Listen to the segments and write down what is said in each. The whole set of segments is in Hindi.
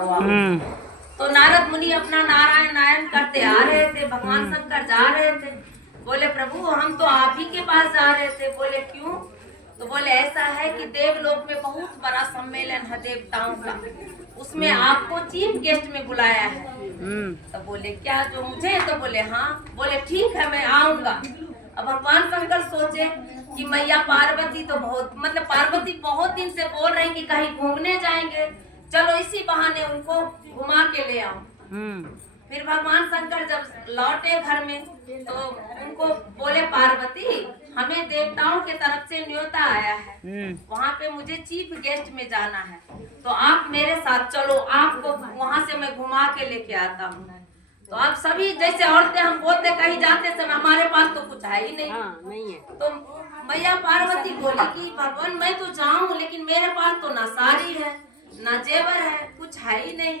तो नारद मुनि अपना नारायण नारायण करते आ रहे थे। भगवान शंकर जा रहे थे। बोले प्रभु हम तो आप ही के पास जा रहे थे। बोले क्यों? तो बोले ऐसा है कि देवलोक में बहुत बड़ा सम्मेलन है देवताओं का, उसमें आपको चीफ गेस्ट में बुलाया है। तो बोले क्या, जो मुझे? तो बोले हाँ। बोले ठीक है मैं आऊंगा। अब भगवान शंकर सोचे कि मैया पार्वती तो पार्वती बहुत दिन से बोल रही कि कहीं घूमने जाएंगे, चलो इसी बहाने उनको घुमा के ले आओ। फिर भगवान शंकर जब लौटे घर में तो उनको बोले पार्वती हमें देवताओं के तरफ से न्योता आया है, वहाँ पे मुझे चीफ गेस्ट में जाना है, तो आप मेरे साथ चलो, आपको वहाँ से मैं घुमा के लेके आता हूँ। तो आप सभी जैसे औरतें हम बोलते कहीं जाते समय हमारे पास तो कुछ है ही नहीं, नहीं है। तो मैया पार्वती बोली कि भगवान मैं तो जाऊँ लेकिन मेरे पास तो ना साड़ी है ना जेवर है, कुछ है ही नहीं।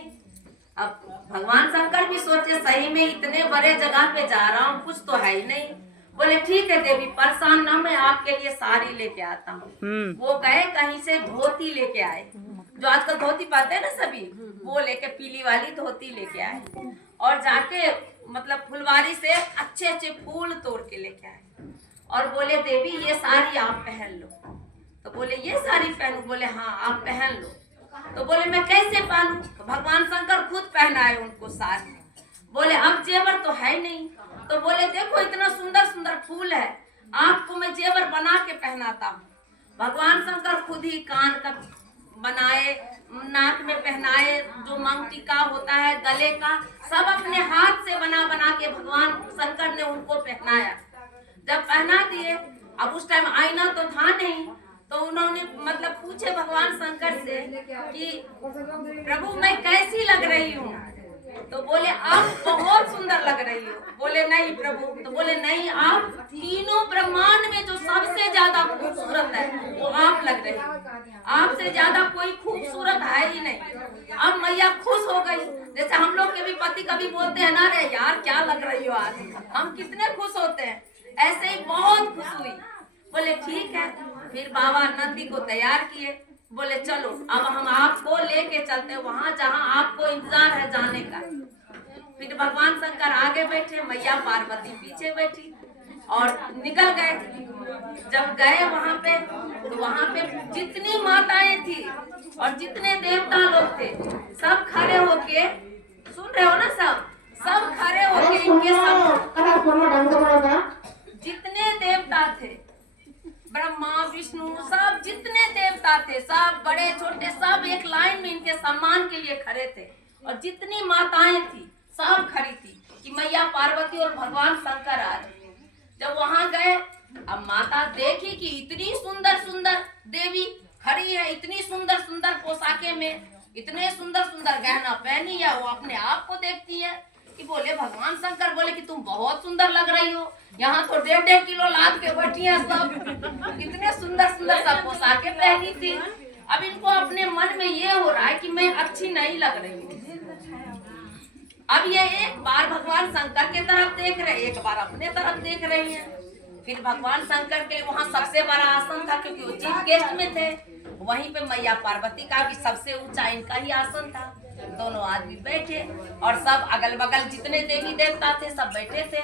अब भगवान शंकर भी सोचे सही में इतने बड़े जगह पे जा रहा हूँ, कुछ तो है ही नहीं। बोले ठीक है देवी परेशान ना, मैं आपके लिए साड़ी लेके आता हूँ। वो गए कहीं से धोती लेके आए, जो आजकल धोती पाते हैं ना सभी, वो लेके पीली वाली धोती लेके आए और जाके फुलवारी से अच्छे अच्छे फूल तोड़ के लेके आए और बोले देवी ये साड़ी आप पहन लो। तो बोले ये साड़ी पहनूं? बोले हाँ आप पहन लो। तो बोले मैं कैसे पहनूं? तो भगवान शंकर खुद पहनाए उनको साड़ी। बोले अब जेवर तो है नहीं। तो बोले देखो इतना सुंदर सुंदर फूल है, आपको मैं जेवर बना के पहनाता हूँ। भगवान शंकर खुद ही कान का बनाए, नाक में पहनाए, जो मांग टीका होता है गले का, सब अपने हाथ से बना बना के भगवान शंकर ने उनको पहनाया। जब पहना दिए, अब उस टाइम आईना तो था नहीं, तो उन्होंने पूछे भगवान शंकर से कि प्रभु मैं कैसी लग रही हूँ? तो बोले आप बहुत सुंदर लग रही हो। बोले नहीं प्रभु। तो बोले नहीं, आप तीनों ब्रह्मांड में जो सबसे ज्यादा खूबसूरत है वो आप लग रही हो, आपसे ज्यादा कोई खूबसूरत है ही नहीं। अब मैया खुश हो गई, जैसे हम लोग के भी पति कभी बोलते हैं ना रे यार क्या लग रही हो आज, हम कितने खुश होते हैं, ऐसे ही बहुत खुश हुई। बोले ठीक है। फिर बाबा नंदी को तैयार किए, बोले चलो अब हम आपको लेके चलते हैं वहां जहां आपको इंतजार है जाने का। फिर भगवान शंकर आगे बैठे, मैया पार्वती पीछे बैठी और निकल गए। जब गए वहां पे तो वहां पे जितनी माताएं थी और जितने देवता लोग थे सब खड़े होके, सुन रहे हो ना, सब खड़े होके इनके सब जितने देवता थे, ब्रह्मा विष्णु सब जितने देवता थे, सब बड़े छोटे सब एक लाइन में इनके सम्मान के लिए खड़े थे। और जितनी माताएं थी सब खड़ी थी कि मैया पार्वती और भगवान शंकर आ रहे। जब वहां गए, अब माता देखी कि इतनी सुंदर सुंदर देवी खड़ी है, इतनी सुंदर सुंदर पोशाके में, इतने सुंदर सुंदर गहना पहनी है, वो अपने आप को देखती है कि बोले भगवान शंकर बोले कि तुम बहुत सुंदर लग रही हो, यहाँ तो 1.5 किलो लाद के बैठी है सब, कितने सुंदर सुंदर सब पोशाकें पहनी थी। अब इनको अपने मन में ये हो रहा है कि मैं अच्छी नहीं लग रही हूँ। अब ये एक बार भगवान शंकर के तरफ देख रहे, एक बार अपने तरफ देख रही हैं। फिर भगवान शंकर के वहाँ सबसे बड़ा आसन था क्योंकि वो चीफ गेस्ट में थे, वहीं पे मैया पार्वती का भी सबसे ऊंचा इनका ही आसन था। दोनों आदमी बैठे और सब अगल बगल जितने देवी देवता थे सब बैठे थे।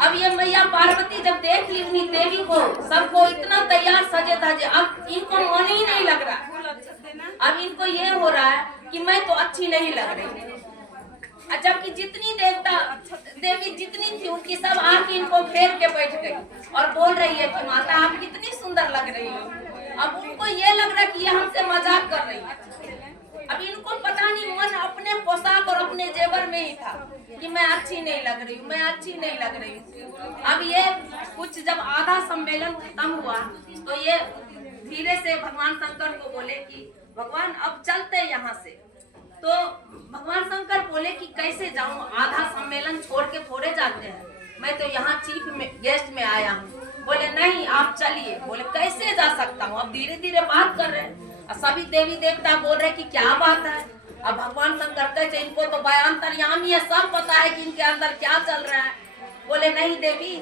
अब ये मैया पार्वती जब देख ली अपनी देवी को, सबको इतना तैयार सजे धजे, अब इनको मन ही नहीं लग रहा। अब इनको ये हो रहा है कि मैं तो अच्छी नहीं लग रही, जबकि जितनी देवी जितनी थी उनकी सब आके इनको फेर के बैठ गई और बोल रही है कि माता आप कितनी सुंदर लग रही हो। अब उनको ये लग रहा है कि ये हमसे मजाक कर रही है। अब इनको पता नहीं मन अपने पोशाक और अपने जेवर में ही था कि मैं अच्छी नहीं लग रही हूँ, मैं अच्छी नहीं लग रही हूँ। अब ये कुछ जब आधा सम्मेलन खत्म हुआ तो ये धीरे से भगवान शंकर को बोले कि भगवान अब चलते यहाँ से। तो भगवान शंकर बोले कि कैसे जाऊं, आधा सम्मेलन छोड़ के थोड़े जाते हैं, मैं तो यहाँ चीफ गेस्ट में आया हूँ। बोले नहीं आप चलिए। बोले कैसे जा सकता हूँ? अब धीरे धीरे बात कर रहे हैं, सभी देवी देवता बोल रहे कि क्या बात है। अब भगवान शंकर कहते इनको तो बयान अंतर्यामी है, सब पता है कि इनके अंदर क्या चल रहा है। बोले नहीं देवी